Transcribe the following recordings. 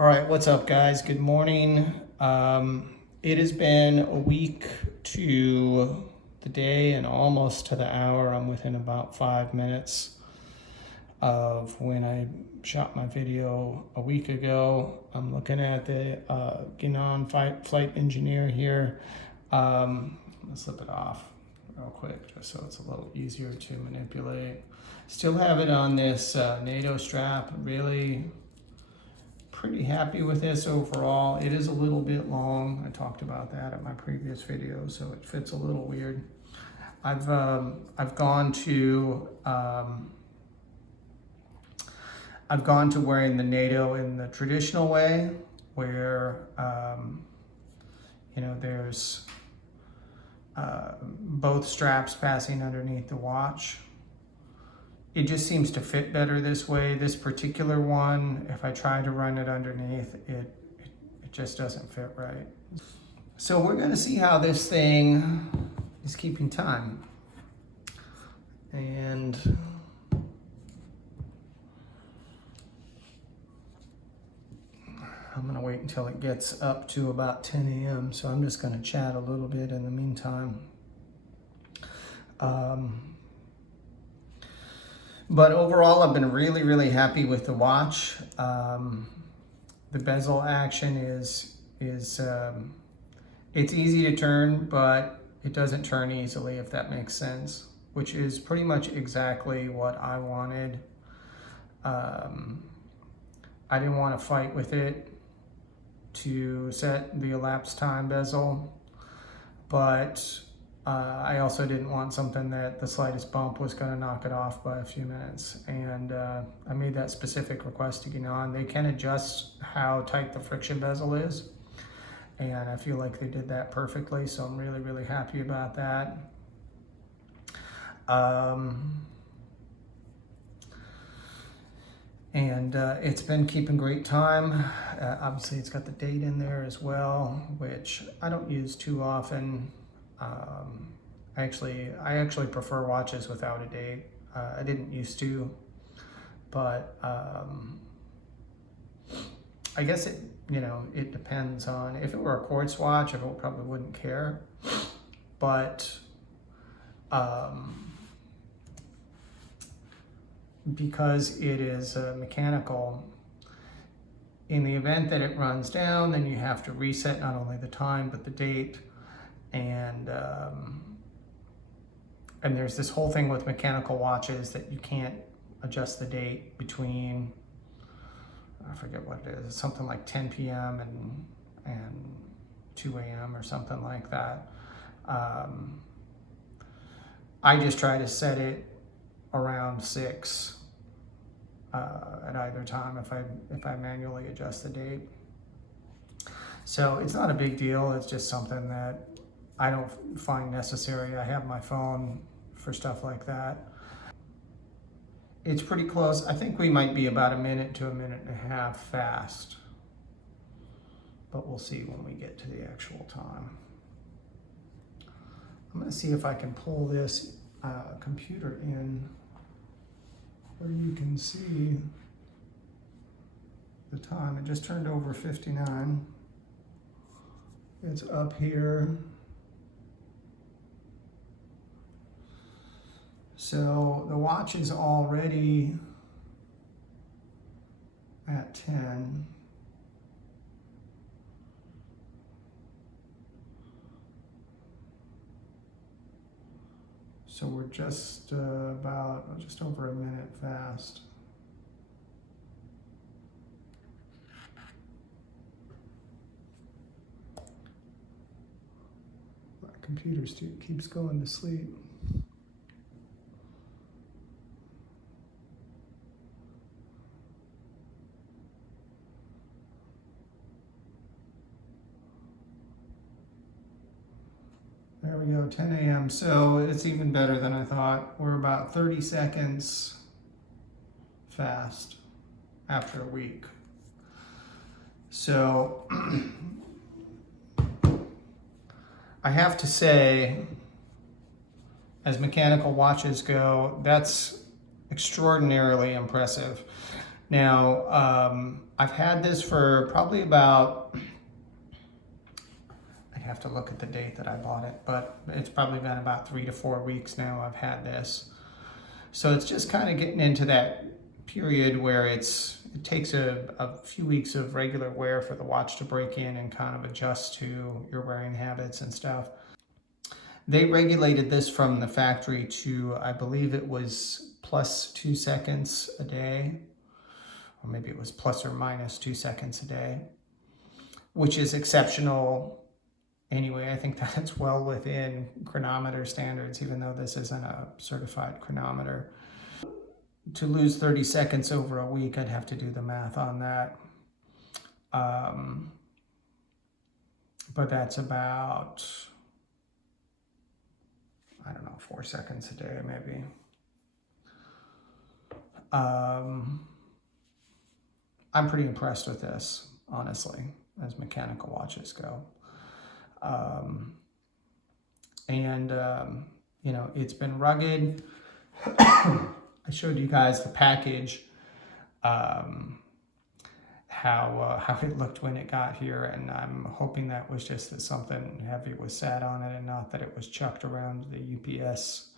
All right, what's up, guys? Good morning. It has been a week to the day and almost to the hour. I'm within about 5 minutes of when I shot my video a week ago. I'm looking at the Guinand Flight Engineer here. Let's slip it off real quick just so it's a little easier to manipulate. Still have it on this NATO strap. Really pretty happy with this overall. It is a little bit long. I talked about that at my previous video, so it fits a little weird. I've gone to wearing the NATO in the traditional way, where there's both straps passing underneath the watch. It just seems to fit better this way. This particular one, if I try to run it underneath, it just doesn't fit right. So we're going to see how this thing is keeping time. And I'm going to wait until it gets up to about 10 a.m. So I'm just going to chat a little bit in the meantime. But overall, I've been really happy with the watch. The bezel action is it's easy to turn, but it doesn't turn easily, if that makes sense, which is pretty much exactly what I wanted. I didn't want to fight with it to set the elapsed time bezel, but I also didn't want something that the slightest bump was going to knock it off by a few minutes. And I made that specific request to Guinand. They can adjust how tight the friction bezel is, and I feel like they did that perfectly, so I'm really happy about that. It's been keeping great time. Obviously, it's got the date in there as well, which I don't use too often. I actually prefer watches without a date. I didn't used to, but I guess it depends on, if it were a quartz watch, I probably wouldn't care, but because it is mechanical, in the event that it runs down, then you have to reset not only the time but the date. And there's this whole thing with mechanical watches that you can't adjust the date between, I forget what it is, it's something like 10 p.m. and 2 a.m. or something like that. I just try to set it around 6 at either time if I manually adjust the date. So it's not a big deal. It's just something that I don't find necessary. I have my phone for stuff like that. It's pretty close. I think we might be about a minute to a minute and a half fast, but we'll see when we get to the actual time. I'm going to see if I can pull this computer in where you can see the time. It just turned over 59. It's up here. So the watch is already at 10. So we're just just over a minute fast. My computer keeps going to sleep. There we go, 10 a.m. So it's even better than I thought. We're about 30 seconds fast after a week. So I have to say, as mechanical watches go, that's extraordinarily impressive. Now, I've had this for probably about, I'd have to look at the date that I bought it, but it's probably been about 3 to 4 weeks now I've had this. So it's just kind of getting into that period where it takes a few weeks of regular wear for the watch to break in and kind of adjust to your wearing habits and stuff. They regulated this from the factory to, I believe it was plus 2 seconds a day, or maybe it was plus or minus 2 seconds a day, which is exceptional anyway. I think that's well within chronometer standards, even though this isn't a certified chronometer. To lose 30 seconds over a week, I'd have to do the math on that. But that's about, I don't know, 4 seconds a day maybe. I'm pretty impressed with this, honestly, as mechanical watches go. You know, it's been rugged. I showed you guys the package, how it looked when it got here, and I'm hoping that was just that something heavy was sat on it and not that it was chucked around the UPS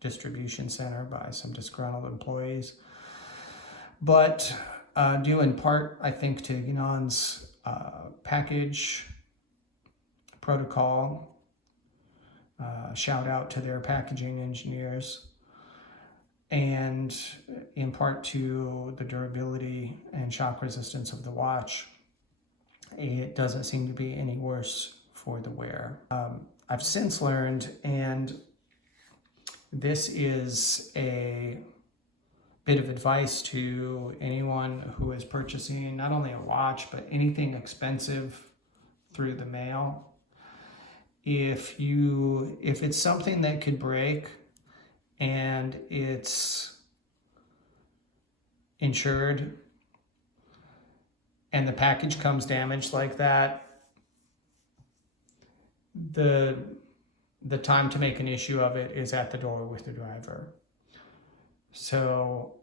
distribution center by some disgruntled employees. But due in part, I think, to Guinand's package protocol, shout out to their packaging engineers, and in part to the durability and shock resistance of the watch, it doesn't seem to be any worse for the wear. I've since learned, and this is a bit of advice to anyone who is purchasing not only a watch, but anything expensive through the mail. If it's something that could break and it's insured and the package comes damaged like that, the time to make an issue of it is at the door with the driver. So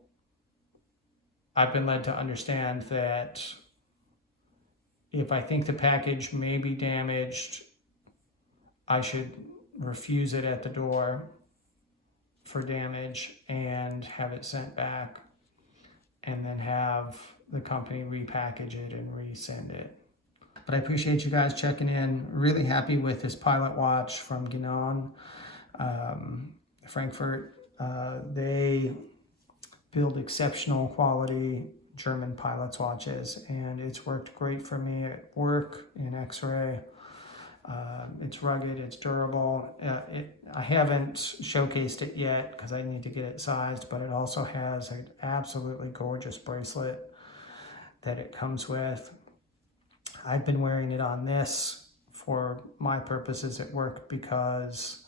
I've been led to understand that if I think the package may be damaged, I should refuse it at the door for damage and have it sent back, and then have the company repackage it and resend it. But I appreciate you guys checking in. Really happy with this pilot watch from Guinand, Frankfurt. They build exceptional quality German pilot's watches, and it's worked great for me at work, in X-ray. It's rugged, it's durable. I haven't showcased it yet because I need to get it sized, but it also has an absolutely gorgeous bracelet that it comes with. I've been wearing it on this for my purposes at work because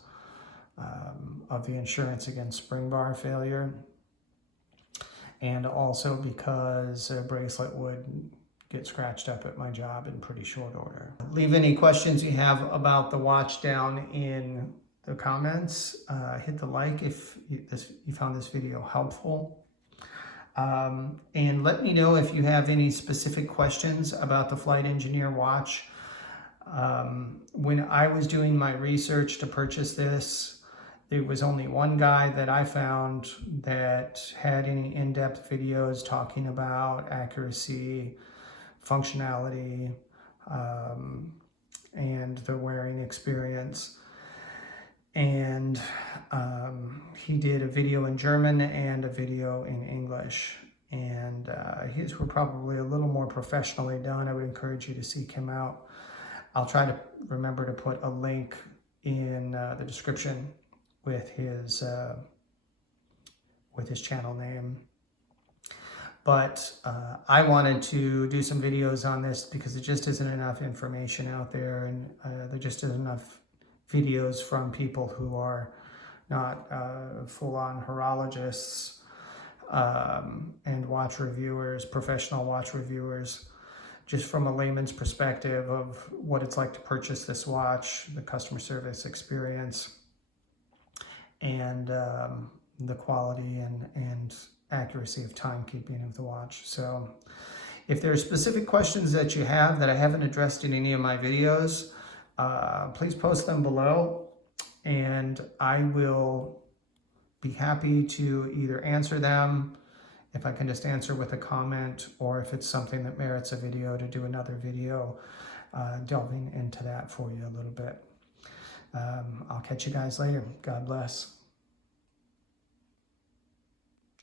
of the insurance against spring bar failure, and also because a bracelet would get scratched up at my job in pretty short order. Leave any questions you have about the watch down in the comments. Hit the like if you found this video helpful. And let me know if you have any specific questions about the Flight Engineer watch. When I was doing my research to purchase this, there was only one guy that I found that had any in-depth videos talking about accuracy, functionality, and the wearing experience. And he did a video in German and a video in English, and his were probably a little more professionally done. I would encourage you to seek him out. I'll try to remember to put a link in the description with his channel name. But I wanted to do some videos on this because there just isn't enough information out there, and there just isn't enough videos from people who are not full-on horologists and watch reviewers, professional watch reviewers, just from a layman's perspective of what it's like to purchase this watch, the customer service experience, and the quality and accuracy of timekeeping of the watch. So if there are specific questions that you have that I haven't addressed in any of my videos, please post them below, and I will be happy to either answer them, if I can just answer with a comment, or if it's something that merits a video, to do another video delving into that for you a little bit. I'll catch you guys later. God bless.